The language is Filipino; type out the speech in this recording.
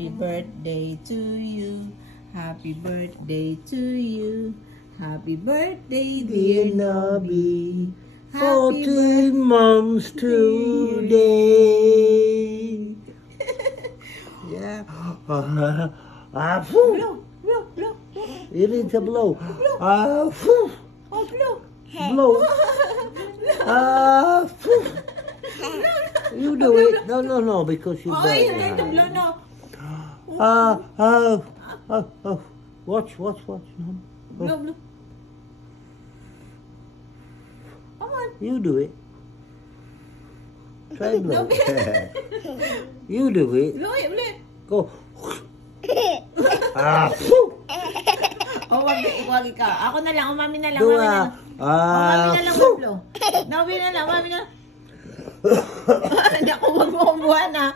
Happy birthday to you. Happy birthday to you. Happy birthday, dear Nobby. Happy 14 months today. Yeah. Phew. Blow, blow, blow, blow. You need to blow. Phew. Oh, blow. Blow. Phew. You do it. No, because you Oh, burn you your need to blow hand. no. Watch. No. Blow, blow. Come on. You do it. Try blow. Nobby. You do it. Blow it, blow it. Go. Phew. Oh, wag ikaw. Ako na lang, mami na lang, Do mami na lang. Mami na lang phew. mag-blow. Nobby na lang, mami na. Hindi ako, wag mo kumuha na.